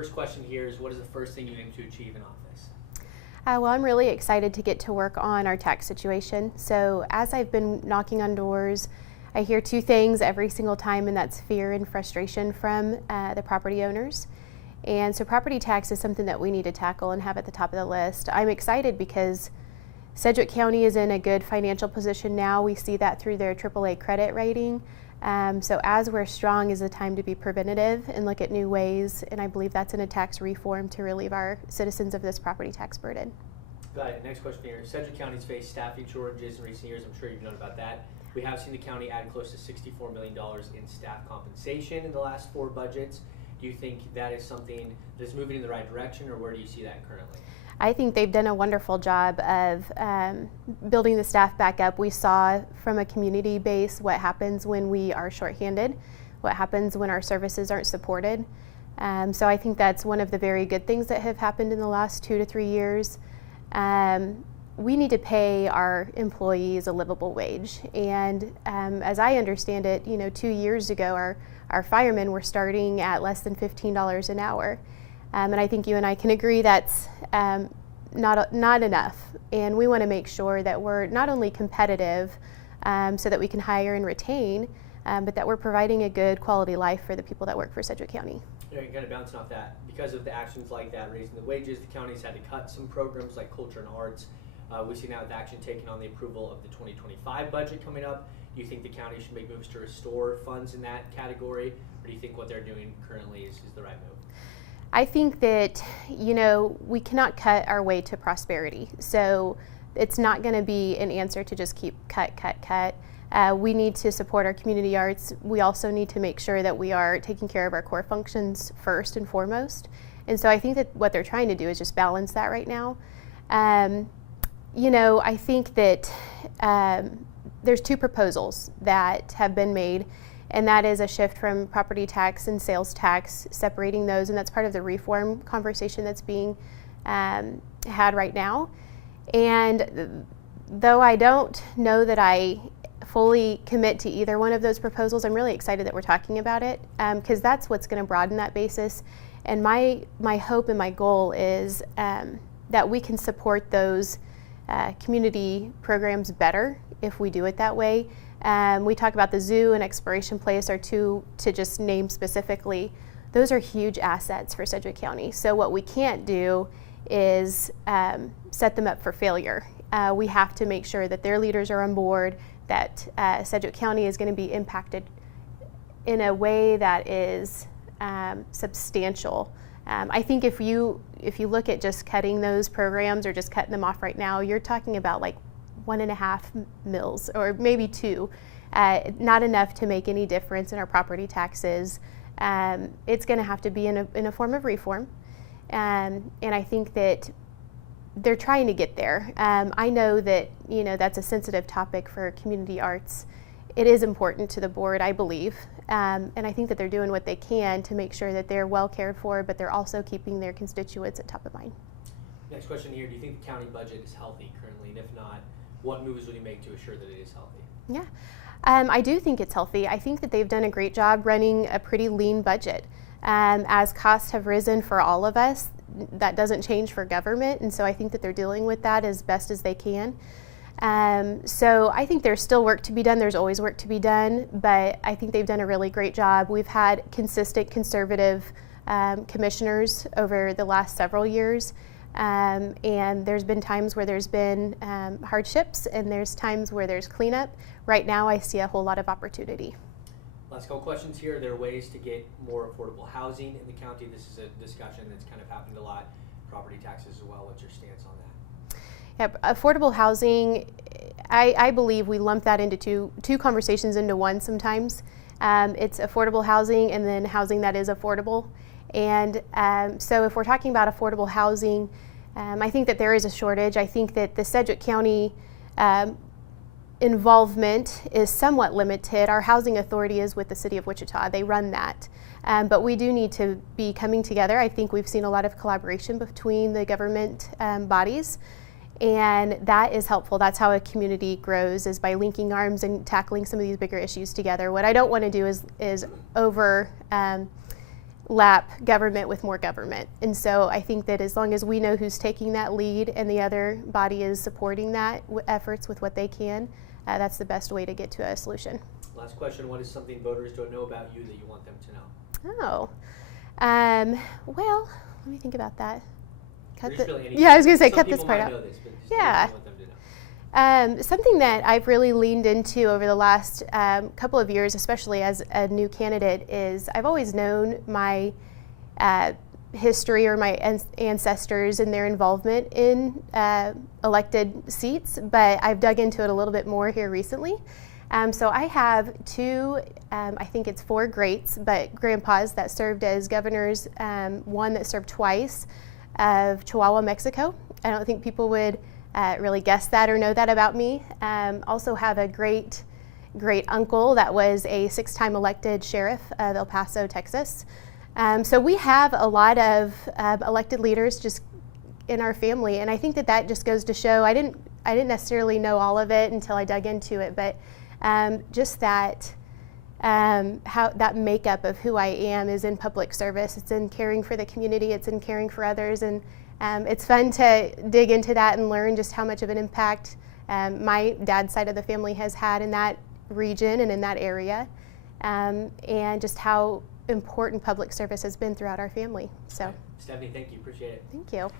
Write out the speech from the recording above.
First question here is, what is the first thing you aim to achieve in office? Well, I'm really excited to get to work on our tax situation. So as I've been knocking on doors, I hear two things every single time, and that's fear and frustration from the property owners. And so property tax is something that we need to tackle and have at the top of the list. I'm excited because Sedgwick County is in a good financial position now. We see that through their AAA credit rating. So as we're strong is the time to be preventative and look at new ways, and I believe that's in a tax reform to relieve our citizens of this property tax burden. Got it. Next question here. Sedgwick County's faced staffing shortages in recent years. I'm sure you've known about that. We have seen the county add close to $64 million in staff compensation in the last 4 budgets. Do you think that is something that's moving in the right direction, or where do you see that currently? I think they've done a wonderful job of building the staff back up. We saw from a community base what happens when we are shorthanded, what happens when our services aren't supported. So I think that's one of the very good things that have happened in the last 2 to 3 years. We need to pay our employees a livable wage. And as I understand it, 2 years ago, our firemen were starting at less than $15 an hour. And I think you and I can agree that's not enough. And we want to make sure that we're not only competitive so that we can hire and retain, but that we're providing a good quality life for the people that work for Sedgwick County. Kind of bouncing off that, because of the actions like that, raising the wages, the county's had to cut some programs like culture and arts. We see now with action taken on the approval of the 2025 budget coming up. Do you think the county should make moves to restore funds in that category, or do you think what they're doing currently is the right move? I think that, we cannot cut our way to prosperity. So it's not going to be an answer to just keep cut. We need to support our community arts. We also need to make sure that we are taking care of our core functions first and foremost. And so I think that what they're trying to do is just balance that right now. I think that there's 2 proposals that have been made, and that is a shift from property tax and sales tax, separating those, and that's part of the reform conversation that's being had right now. And though I don't know that I fully commit to either one of those proposals, I'm really excited that we're talking about it, because that's what's going to broaden that basis. And my hope and my goal is that we can support those community programs better if we do it that way. We talk about the zoo and Exploration Place are 2 to just name specifically. Those are huge assets for Sedgwick County. So what we can't do is set them up for failure. We have to make sure that their leaders are on board, that Sedgwick County is going to be impacted in a way that is substantial. I think if you look at just cutting those programs or just cutting them off right now, you're talking about like 1.5 mils or maybe 2, not enough to make any difference in our property taxes. It's going to have to be in a form of reform, and I think that they're trying to get there. I know that that's a sensitive topic for community arts. It is important to the board, I believe, and I think that they're doing what they can to make sure that they're well cared for, but they're also keeping their constituents at top of mind. Next question here, do you think the county budget is healthy currently, and if not, what moves will you make to assure that it is healthy? Yeah, I do think it's healthy. I think that they've done a great job running a pretty lean budget. As costs have risen for all of us, that doesn't change for government, and so I think that they're dealing with that as best as they can. So I think there's still work to be done. There's always work to be done, but I think they've done a really great job. We've had consistent conservative commissioners over the last several years, and there's been times where there's been hardships, and there's times where there's cleanup. Right now I see a whole lot of opportunity. Last couple questions here. Are there ways to get more affordable housing in the county? This is a discussion that's kind of happened a lot. Property taxes as well. What's your stance on that? Yep, affordable housing, I believe we lump that into two conversations into one sometimes. It's affordable housing and then housing that is affordable. And so if we're talking about affordable housing, I think that there is a shortage. I think that the Sedgwick County involvement is somewhat limited. Our housing authority is with the City of Wichita. They run that. But we do need to be coming together. I think we've seen a lot of collaboration between the government bodies, and that is helpful. That's how a community grows, is by linking arms and tackling some of these bigger issues together. What I don't want to do is lap government with more government. And so I think that as long as we know who's taking that lead and the other body is supporting that efforts with what they can, that's the best way to get to a solution. Last question, what is something voters don't know about you that you want them to know? Well, let me think about that. Yeah, I was going to say Some cut this people part might out. know this, but just Yeah. you want them to know. Something that I've really leaned into over the last couple of years, especially as a new candidate, is I've always known my history or my ancestors and their involvement in elected seats, but I've dug into it a little bit more here recently. So I have two, I think it's 4 greats, but grandpas that served as governors, one that served twice of Chihuahua, Mexico. I don't think people would really guess that or know that about me. Also have a great uncle that was a 6-time elected sheriff of El Paso, Texas. So we have a lot of elected leaders just in our family, and I think that just goes to show I didn't necessarily know all of it until I dug into it, but just that how that makeup of who I am is in public service. It's in caring for the community. It's in caring for others, and it's fun to dig into that and learn just how much of an impact my dad's side of the family has had in that region and in that area, and just how important public service has been throughout our family. So, Stephanie, thank you. Appreciate it. Thank you.